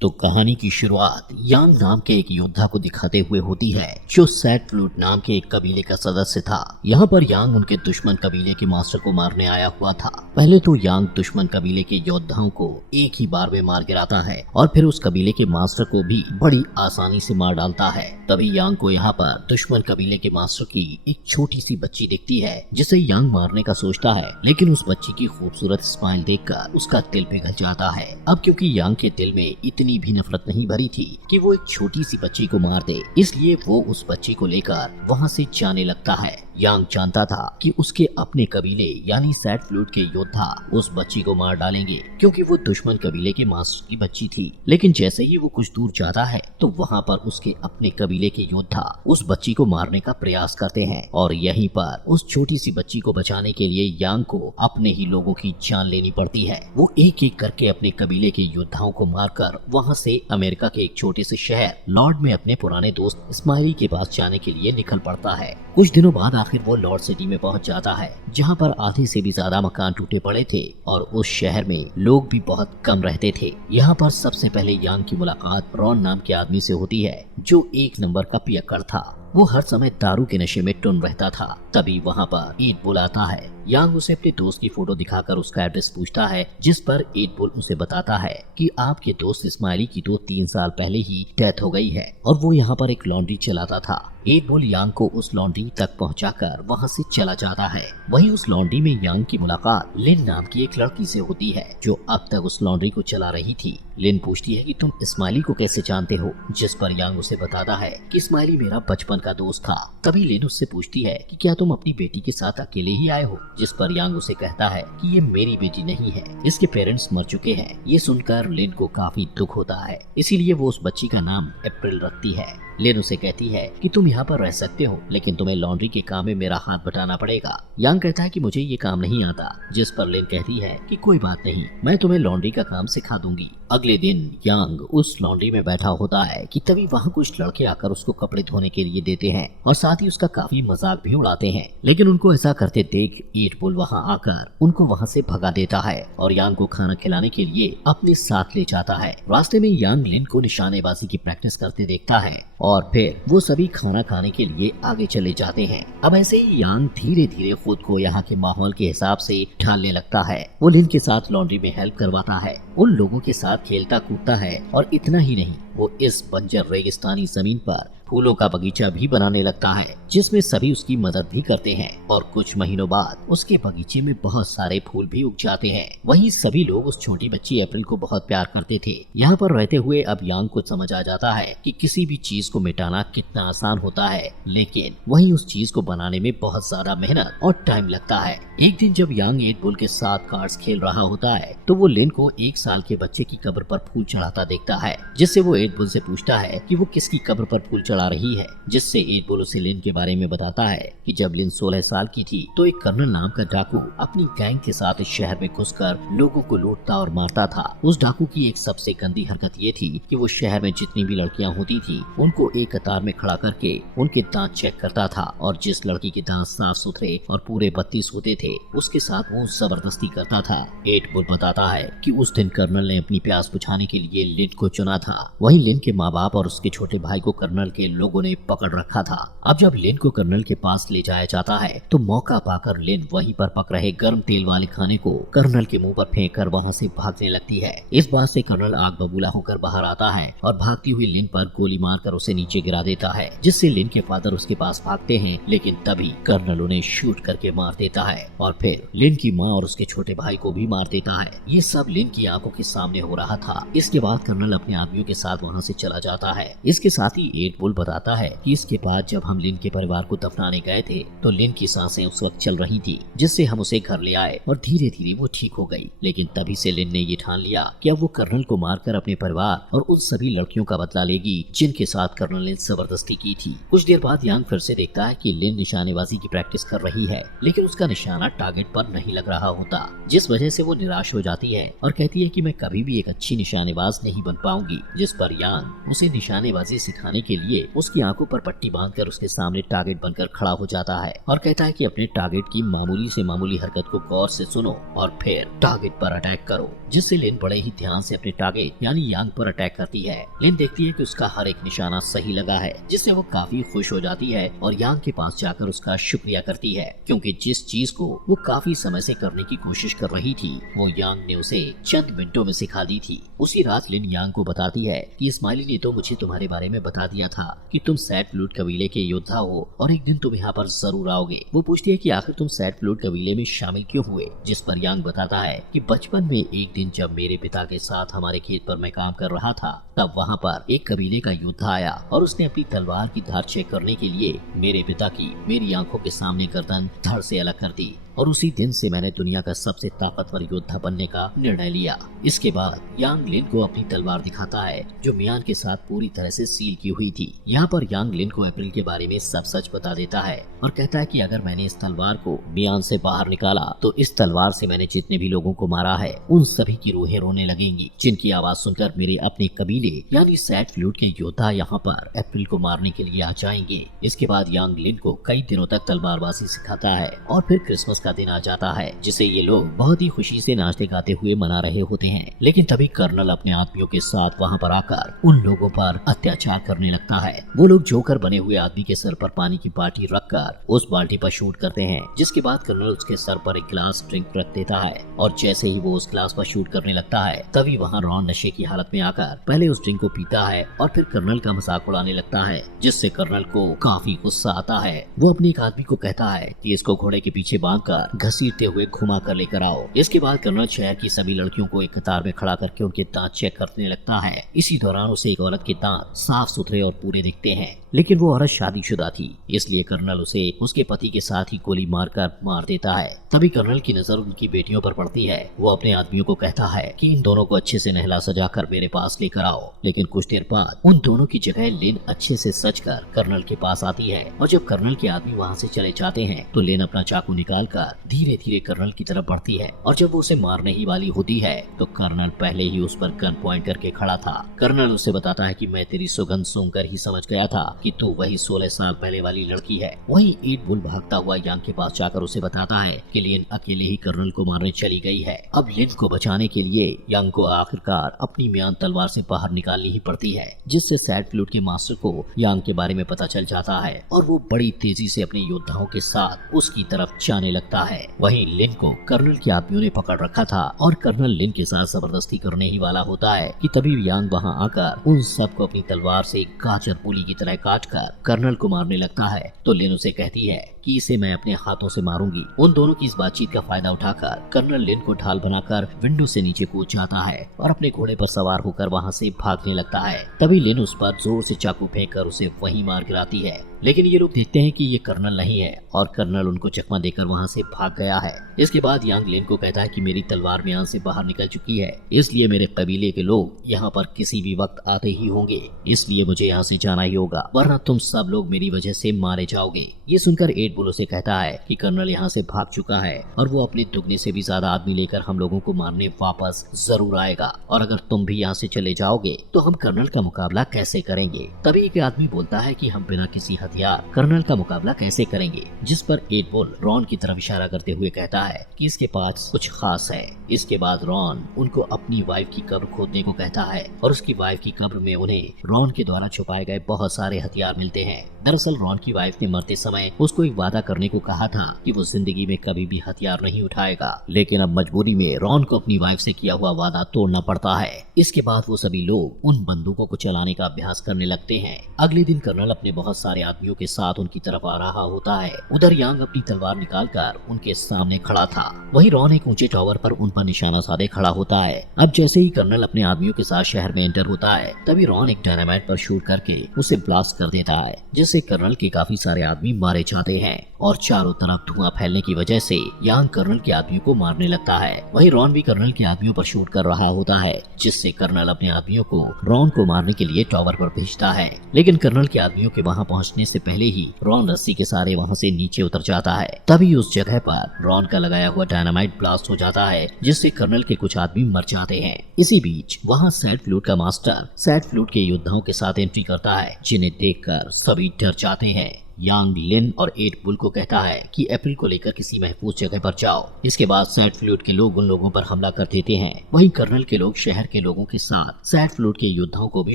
तो कहानी की शुरुआत यांग नाम के एक योद्धा को दिखाते हुए होती है जो सैट फ्लूट नाम के एक कबीले का सदस्य था। यहाँ पर यांग उनके दुश्मन कबीले के मास्टर को मारने आया हुआ था। पहले तो यांग दुश्मन कबीले के योद्धाओं को एक ही बार में मार गिराता है और फिर उस कबीले के मास्टर को भी बड़ी आसानी से मार डालता है। तभी यांग को यहाँ पर दुश्मन कबीले के मास्टर की एक छोटी सी बच्ची दिखती है जिसे यांग मारने का सोचता है, लेकिन उस बच्ची की खूबसूरत स्माइल देखकर उसका दिल पिघल जाता है। अब क्योंकि यांग के दिल में इतनी भी नफरत नहीं भरी थी कि वो एक छोटी सी बच्ची को मार दे, इसलिए वो उस बच्ची को लेकर वहाँ से जाने लगता है। यांग जानता था कि उसके अपने कबीले यानी सैट फ्लूट के योद्धा उस बच्ची को मार डालेंगे क्योंकि वो दुश्मन कबीले के मास्टर की बच्ची थी। लेकिन जैसे ही वो कुछ दूर जाता है तो वहाँ पर उसके अपने कबीले के योद्धा उस बच्ची को मारने का प्रयास करते हैं और यहीं पर उस छोटी सी बच्ची को बचाने के लिए यांग को अपने ही लोगों की जान लेनी पड़ती है। वो एक एक करके अपने कबीले के योद्धाओं को मारकर वहाँ से अमेरिका के एक छोटे से शहर लॉर्ड में अपने पुराने दोस्त स्माइली के पास जाने के लिए निकल पड़ता है। कुछ दिनों बाद आखिर वो लॉर्ड सिटी में पहुंच जाता है जहां पर आधे से भी ज्यादा मकान टूटे पड़े थे और उस शहर में लोग भी बहुत कम रहते थे। यहाँ पर सबसे पहले यांग की मुलाकात रॉन नाम के आदमी से होती है जो एक नंबर का पियक्कड़ था। वो हर समय दारू के नशे में टुन रहता था। तभी वहाँ पर ईद बुल आता है। यांग उसे अपने दोस्त की फोटो दिखाकर उसका एड्रेस पूछता है, जिस पर ईद बुल उसे बताता है कि आपके दोस्त इस्माइली की तो 3 साल पहले ही डेथ हो गई है और वो यहाँ पर एक लॉन्ड्री चलाता था। ईद बुल यांग को उस लॉन्ड्री तक पहुँचाकर वहाँ से चला जाता है। वहीं उस लॉन्ड्री में यांग की मुलाकात लिन नाम की एक लड़की से होती है जो अब तक उस लॉन्ड्री को चला रही थी। लिन पूछती है कि तुम इस्माइली को कैसे जानते हो, जिस पर यांग उसे बताता है कि इस्माइली मेरा बचपन का दोस्त था। तभी लिन उससे पूछती है कि क्या तुम अपनी बेटी के साथ अकेले ही आए हो, जिस पर यांग उसे कहता है कि ये मेरी बेटी नहीं है, इसके पेरेंट्स मर चुके हैं। ये सुनकर लिन को काफी दुख होता है, इसीलिए वो उस बच्ची का नाम अप्रैल रखती है। लिन उसे कहती है कि तुम यहाँ पर रह सकते हो, लेकिन तुम्हें लॉन्ड्री के काम में मेरा हाथ बटाना पड़ेगा। यांग कहता है कि मुझे ये काम नहीं आता, जिस पर लिन कहती है कि कोई बात नहीं, मैं तुम्हें लॉन्ड्री का काम सिखा दूंगी। अगले दिन यांग उस लॉन्ड्री में बैठा होता है कि तभी वहाँ कुछ लड़के आकर उसको कपड़े धोने के लिए देते हैं और साथ ही उसका काफी मजाक भी उड़ाते हैं। लेकिन उनको ऐसा करते देख ईद बुल वहाँ आकर उनको वहाँ से भगा देता है और यांग को खाना खिलाने के लिए अपने साथ ले जाता है। रास्ते में यांग लिन को निशानेबाजी की प्रैक्टिस करते देखता है और फिर वो सभी खाना खाने के लिए आगे चले जाते हैं। अब ऐसे ही यांग धीरे धीरे खुद को यहाँ के माहौल के हिसाब से ढालने लगता है। वो लिन के साथ लॉन्ड्री में हेल्प करवाता है, उन लोगों के साथ खेलता कूदता है और इतना ही नहीं, वो इस बंजर रेगिस्तानी जमीन पर फूलों का बगीचा भी बनाने लगता है जिसमें सभी उसकी मदद भी करते हैं और कुछ महीनों बाद उसके बगीचे में बहुत सारे फूल भी उग जाते हैं। वहीं सभी लोग उस छोटी बच्ची अप्रैल को बहुत प्यार करते थे। यहाँ पर रहते हुए अब यांग को समझ आ जाता है कि किसी भी चीज को मिटाना कितना आसान होता है, लेकिन वहीं उस चीज को बनाने में बहुत ज्यादा मेहनत और टाइम लगता है। एक दिन जब यांग ईद बुल के साथ कार्ड्स खेल रहा होता है तो वो लिन को 1 साल के बच्चे की कब्र पर फूल चढ़ाता देखता है, जिससे वो ईद बुल से पूछता है कि वो किसकी कब्र पर फूल चढ़ा रही है, जिससे ईद बुल उसे लिन के बारे में बताता है कि जब लिन 16 साल की थी तो एक कर्नल नाम का डाकू अपनी गैंग के साथ इस शहर में घुसकर लोगों को लूटता और मारता था। उस डाकू की एक सबसे गंदी हरकत ये थी कि वो शहर में जितनी भी लड़कियां होती थी उनको एक कतार में खड़ा करके उनके दांत चेक करता था और जिस लड़की के दांत साफ सुथरे और पूरे 32 होते थे उसके साथ वो जबरदस्ती करता था। ईद बुल बताता है कि उस दिन कर्नल ने अपनी प्यास बुझाने के लिए लिन को चुना था। वहीं लिन के माँ बाप और उसके छोटे भाई को कर्नल के लोगों ने पकड़ रखा था। अब जब लिन को कर्नल के पास ले जाया जाता है तो मौका पाकर लिन वहीं पर पक रहे गर्म तेल वाले खाने को कर्नल के मुंह पर फेंक कर वहाँ से भागने लगती है। इस बात से कर्नल आग बबूला होकर बाहर आता है और भागती हुई लिन पर गोली मारकर उसे नीचे गिरा देता है, जिससे लिन के फादर उसके पास भागते हैं, लेकिन तभी कर्नल उन्हें शूट करके मार देता है और फिर लिन की माँ और उसके छोटे भाई को भी मार देता है। ये सब लिन की आंखों के सामने हो रहा था। इसके बाद कर्नल अपने आदमियों के साथ वहाँ से चला जाता है। इसके साथ ही ईद बुल बताता है कि इसके बाद जब हम लिन के परिवार को दफनाने गए थे तो लिन की सांसें उस वक्त चल रही थी, जिससे हम उसे घर ले आए और धीरे धीरे वो ठीक हो गई। लेकिन तभी से लिन ने ये ठान लिया कि अब वो कर्नल को मारकर अपने परिवार और उन सभी लड़कियों का बदला लेगी जिनके साथ कर्नल ने जबरदस्ती की थी। कुछ देर बाद यांग फिर से देखता है कि लिन निशानेबाजी की प्रैक्टिस कर रही है, लेकिन उसका निशाना टारगेट पर नहीं लग रहा होता, जिस वजह से वो निराश हो जाती है और कहती है कि मैं कभी भी एक अच्छी निशानेबाज नहीं बन पाऊंगी। जिस पर यांग उसे निशानेबाजी सिखाने के लिए उसकी आंखों पर पट्टी बांधकर उसके सामने टारगेट बनकर खड़ा हो जाता है और कहता है कि अपने टारगेट की मामूली से मामूली हरकत को गौर से सुनो और फिर टारगेट पर अटैक करो, जिससे लिन बड़े ही ध्यान से अपने टारगेट यानी यांग पर अटैक करती है। लिन देखती है कि उसका हर एक निशाना सही लगा है, जिससे वो काफी खुश हो जाती है और यांग के पास जाकर उसका शुक्रिया करती है, क्योंकि जिस चीज को वो काफी समय से करने की कोशिश कर रही थी वो यांग ने उसे चंद मिनटों में सिखा दी थी। उसी रात लिन यांग को बताती है कि स्माइली ने तो मुझे तुम्हारे बारे में बता दिया था कि तुम सैट फ्लूट कबीले के योद्धा हो और एक दिन तुम यहाँ पर जरूर आओगे। वो पूछती है कि आखिर तुम सैट फ्लूट कबीले में शामिल क्यों हुए, जिस पर यांग बताता है कि बचपन में एक दिन जब मेरे पिता के साथ हमारे खेत पर मैं काम कर रहा था, तब वहाँ पर एक कबीले का योद्धा आया और उसने अपनी तलवार की धार चेक करने के लिए मेरे पिता की मेरी आंखों के सामने गर्दन धड़ से अलग कर दी, और उसी दिन से मैंने दुनिया का सबसे ताकतवर योद्धा बनने का निर्णय लिया। इसके बाद यांग लिन को अपनी तलवार दिखाता है जो मियान के साथ पूरी तरह से सील की हुई थी। यहाँ पर यांग लिन को अप्रैल के बारे में सब सच बता देता है और कहता है कि अगर मैंने इस तलवार को मियान से बाहर निकाला तो इस तलवार से मैंने जितने भी लोगों को मारा है उन सभी की रूहें रोने लगेंगी, जिनकी आवाज सुनकर मेरे अपने कबीले यानी सैट फ्लूट के योद्धा यहाँ पर अप्रैल को मारने के लिए आ जाएंगे। इसके बाद यांग लिन को कई दिनों तक तलवारबाजी सिखाता है और फिर क्रिसमस का दिन आ जाता है, जिसे ये लोग बहुत ही खुशी से नाचते गाते हुए मना रहे होते हैं। लेकिन तभी कर्नल अपने आदमियों के साथ वहाँ पर आकर उन लोगों पर अत्याचार करने लगता है। वो लोग जोकर बने हुए आदमी के सर पर पानी की बाल्टी रखकर उस बाल्टी पर शूट करते हैं, जिसके बाद कर्नल उसके सर पर एक गिलास ड्रिंक रख देता है और जैसे ही वो उस गिलास पर शूट करने लगता है तभी वहाँ रॉन नशे की हालत में आकर पहले उस ड्रिंक को पीता है और फिर कर्नल का मजाक उड़ाने लगता है, जिससे कर्नल को काफी गुस्सा आता है। वो अपने एक आदमी को कहता है कि इसको घोड़े के पीछे बांधकर घसीटते हुए घुमा कर लेकर आओ। इसके बाद कर्नल शहर की सभी लड़कियों को एक कतार में खड़ा करके उनके दांत चेक करने लगता है। इसी दौरान उसे एक औरत के दांत साफ सुथरे और पूरे दिखते हैं, लेकिन वो औरत शादीशुदा थी, इसलिए कर्नल उसे उसके पति के साथ ही गोली मारकर मार देता है। तभी कर्नल की नजर उनकी बेटियों पर पड़ती है। वो अपने आदमियों को कहता है कि इन दोनों को अच्छे से नहला सजा कर मेरे पास लेकर आओ, लेकिन कुछ देर बाद उन दोनों की जगह लिन अच्छे से सज कर कर्नल के पास आती है और जब कर्नल के आदमी वहाँ से चले जाते हैं तो लिन अपना चाकू निकाल कर धीरे धीरे कर्नल की तरफ बढ़ती है और जब वो उसे मारने ही वाली होती है तो कर्नल पहले ही उस पर गन पॉइंट करके खड़ा था। कर्नल उसे बताता है कि मैं तेरी सुगंध सूंघकर ही समझ गया था कि तू वही 16 साल पहले वाली लड़की है। वहीं ईट बुल भागता हुआ यांग के पास जाकर उसे बताता है कि लिन अकेले ही कर्नल को मारने चली गई है। अब लिन को बचाने के लिए यांग को आखिरकार अपनी म्यान तलवार से बाहर निकालनी ही पड़ती है, जिससे सैट फ्लूट के मास्टर को यांग के बारे में पता चल जाता है और वो बड़ी तेजी से अपने योद्धाओं के साथ उसकी तरफ जाने लगता है। वहीं लिन को कर्नल के आदमियों ने पकड़ रखा था और कर्नल लिन के साथ जबरदस्ती करने ही वाला होता है कि तभी यांग वहां आकर उन सबको अपनी तलवार से गाजर पूली की तरह काटकर कर्नल को मारने लगता है। तो लिन उसे कहती है कि इसे मैं अपने हाथों से मारूंगी। उन दोनों की इस बातचीत का फायदा उठाकर कर्नल लिन को ढाल बनाकर विंडो से नीचे कूद जाता है और अपने घोड़े पर सवार होकर वहां से भागने लगता है। तभी लिन उस पर जोर से चाकू फेंककर उसे वहीं मार गिराती है, लेकिन ये लोग देखते हैं कि ये कर्नल नहीं है और कर्नल उनको चकमा देकर वहां से भाग गया है। इसके बाद यांग लिन को कहता है कि मेरी तलवार म्यान से बाहर निकल चुकी है, इसलिए मेरे कबीले के लोग यहाँ पर किसी भी वक्त आते ही होंगे, इसलिए मुझे यहाँ से जाना ही होगा, वरना तुम सब लोग मेरी वजह से मारे जाओगे। ये सुनकर एट बुल उसे कहता है कि कर्नल यहाँ से भाग चुका है और वो अपने दुगने से भी ज्यादा आदमी लेकर हम लोगों को मारने वापस जरूर आएगा, और अगर तुम भी यहाँ से चले जाओगे तो हम कर्नल का मुकाबला कैसे करेंगे। तभी एक आदमी बोलता है कि हम बिना किसी हथियार कर्नल का मुकाबला कैसे करेंगे, जिस पर एट बुल रॉन की तरफ इशारा करते हुए कहता है कि इसके पास कुछ खास है। इसके बाद रॉन उनको अपनी वाइफ की कब्र खोदने को कहता है और उसकी वाइफ की कब्र में उन्हें रॉन के द्वारा छुपाए गए बहुत सारे हथियार मिलते हैं। दरअसल रॉन की वाइफ ने मरते समय उसको एक वादा करने को कहा था कि वो जिंदगी में कभी भी हथियार नहीं उठाएगा, लेकिन अब मजबूरी में रॉन को अपनी वाइफ से किया हुआ वादा तोड़ना पड़ता है। इसके बाद वो सभी लोग उन बंदूकों को चलाने का अभ्यास करने लगते हैं। अगले दिन कर्नल अपने बहुत सारे आदमियों के साथ उनकी तरफ आ रहा होता है। उधर यांग अपनी तलवार निकालकर उनके सामने खड़ा था, वहीं रॉन एक ऊंचे टावर पर उन पर निशाना साधे खड़ा होता है। अब जैसे ही कर्नल अपने आदमियों के साथ शहर में एंटर होता है तभी रॉन एक डायनामाइट पर शूट करके उसे ब्लास्ट कर देता है, जिससे कर्नल के काफी सारे आदमी मारे जाते हैं। हैं और चारों तरफ धुआं फैलने की वजह से यांग कर्नल के आदमियों को मारने लगता है। वहीं रॉन भी कर्नल के आदमियों पर शूट कर रहा होता है, जिससे कर्नल अपने आदमियों को रॉन को मारने के लिए टॉवर पर भेजता है। लेकिन कर्नल के आदमियों के वहां पहुंचने से पहले ही रॉन रस्सी के सहारे वहां से नीचे उतर जाता है। तभी उस जगह पर रॉन का लगाया हुआ डायनामाइट ब्लास्ट हो जाता है, जिससे कर्नल के कुछ आदमी मर जाते हैं। इसी बीच वहां सैड फ्लूट का मास्टर सैड फ्लूट के योद्धाओं के साथ एंट्री करता है, जिन्हें देखकर सभी डर जाते हैं। यांग लिन और 8 बुल को कहता है कि अप्रैल को लेकर किसी महफूज जगह पर जाओ। इसके बाद सैड फ्लूट के लोग उन लोगों पर हमला कर देते हैं। वहीं कर्नल के लोग शहर के लोगों के साथ सैड फ्लूट के योद्धाओं को भी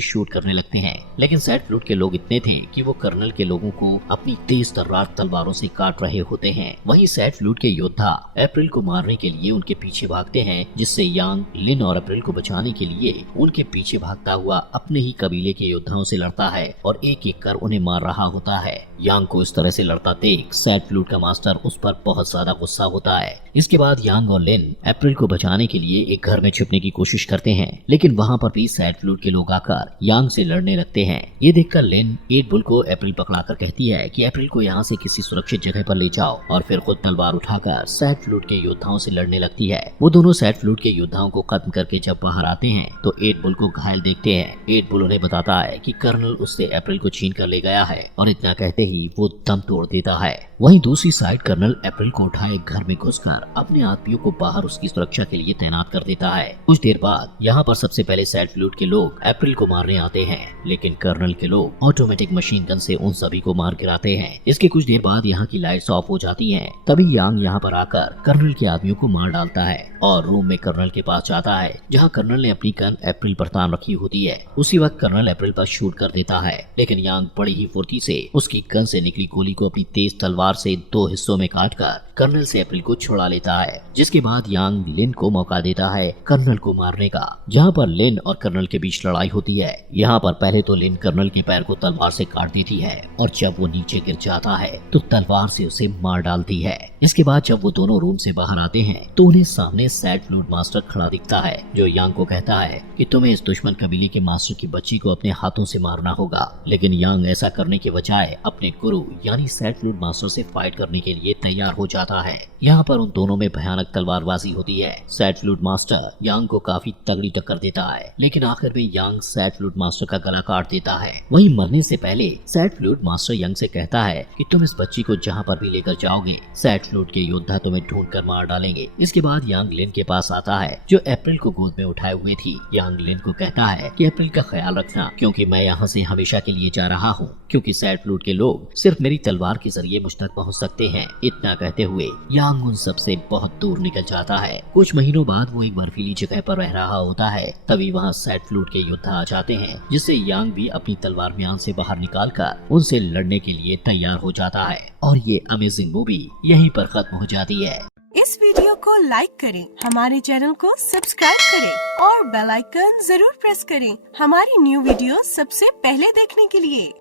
शूट करने लगते हैं। लेकिन सैड फ्लूट के लोग इतने थे कि वो कर्नल के लोगों को अपनी तेज तर्रार तलवारों से काट रहे होते हैं। वहीं सैड फ्लूट के योद्धा अप्रैल को मारने के लिए उनके पीछे भागते हैं, जिससे यांग लिन और अप्रैल को बचाने के लिए उनके पीछे भागता हुआ अपने ही कबीले के योद्धाओं से लड़ता है और एक एक कर उन्हें मार रहा होता है। यांग को इस तरह से लड़ता देख सैड फ्लूट का मास्टर उस पर बहुत ज्यादा गुस्सा होता है। इसके बाद यांग और लिन अप्रैल को बचाने के लिए एक घर में छिपने की कोशिश करते हैं, लेकिन वहां पर भी सैड फ्लूट के लोग आकर यांग से लड़ने लगते हैं। ये देखकर लिन 8 बुल को अप्रैल पकड़ाकर कहती है कि अप्रैल को यहाँ से किसी सुरक्षित जगह पर ले जाओ, और फिर खुद तलवार उठाकर सैड फ्लूट के योद्धाओं से लड़ने लगती है। वो दोनों सैड फ्लूट के योद्धाओं को खत्म करके जब बाहर आते हैं तो 8 बुल को घायल देखते हैं। 8 बुल उन्हें बताता है कि कर्नल उससे अप्रैल को छीन कर ले गया है, और इतना कहते ही वो दम तोड़ देता है। वहीं दूसरी साइड कर्नल अप्रैल को उठाए घर में घुसकर अपने आदमियों को बाहर उसकी सुरक्षा के लिए तैनात कर देता है। कुछ देर बाद यहाँ पर सबसे पहले सैड फ्लूट के लोग अप्रैल को मारने आते हैं, लेकिन कर्नल के लोग ऑटोमेटिक मशीन गन से उन सभी को मार गिराते हैं। इसके कुछ देर बाद यहाँ की लाइट्स ऑफ हो जाती हैं। तभी यांग यहाँ पर आकर कर्नल के आदमियों को मार डालता है और रूम में कर्नल के पास जाता है, जहाँ कर्नल ने अपनी गन अप्रैल पर तान रखी होती है। उसी वक्त कर्नल अप्रैल पर शूट कर देता है, लेकिन यांग बड़ी ही फुर्ती से उसकी गन से निकली गोली को अपनी तेज तलवार से 2 हिस्सों में काटकर कर्नल से अप्रैल को छुड़ा लेता है। जिसके बाद यांग लिन को मौका देता है कर्नल को मारने का, जहां पर लिन और कर्नल के बीच लड़ाई होती है। यहाँ पर पहले तो लिन कर्नल के पैर को तलवार से काट देती है, और जब वो नीचे गिर जाता है तो तलवार से उसे मार डालती है। इसके बाद जब वो दोनों रूम से बाहर आते हैं तो उन्हें सामने सैड फ्लूट मास्टर खड़ा दिखता है, जो यांग को कहता है कि तुम्हें इस दुश्मन कबीले के मास्टर की बच्ची को अपने हाथों से मारना होगा। लेकिन यांग ऐसा करने के बजाय अपने गुरु यानी सैड फ्लूट मास्टर से फाइट करने के लिए तैयार हो जाता है। यहाँ पर उन दोनों में भयानक तलवारबाजी होती है। सैड फ्लूट मास्टर यांग को काफी तगड़ी टक्कर देता है, लेकिन आखिर में यांग सैड फ्लूट मास्टर का गला काट देता है। वहीं मरने से पहले सैड फ्लूट मास्टर यांग से कहता है कि तुम इस बच्ची को जहाँ पर भी लेकर जाओगे, सैड फ्लूट के योद्धा तुम्हें ढूंढ कर मार डालेंगे। इसके बाद यांग लिन के पास आता है, जो अप्रैल को गोद में उठाए हुए थी। यांग लिन को कहता है कि अप्रैल का ख्याल रखना, क्योंकि मैं यहाँ से हमेशा के लिए जा रहा हूँ, क्योंकि सैड फ्लूट के लोग सिर्फ मेरी तलवार के जरिए मुझ तक पहुँच सकते हैं। इतना कहते हुए यांग उन सबसे बहुत दूर निकल जाता है। कुछ महीनों बाद वो एक बर्फीली जगह पर रह रहा होता है। तभी वहाँ सैड फ्लूट के योद्धा आ जाते हैं, जिससे यांग भी अपनी तलवार म्यान से बाहर निकालकर उनसे लड़ने के लिए तैयार हो जाता है। और ये अमेजिंग मूवी यहीं पर खत्म हो जाती है। इस वीडियो को लाइक करें, हमारे चैनल को सब्सक्राइब करें और बेल आइकन जरूर प्रेस करें हमारी न्यू वीडियो सबसे पहले देखने के लिए।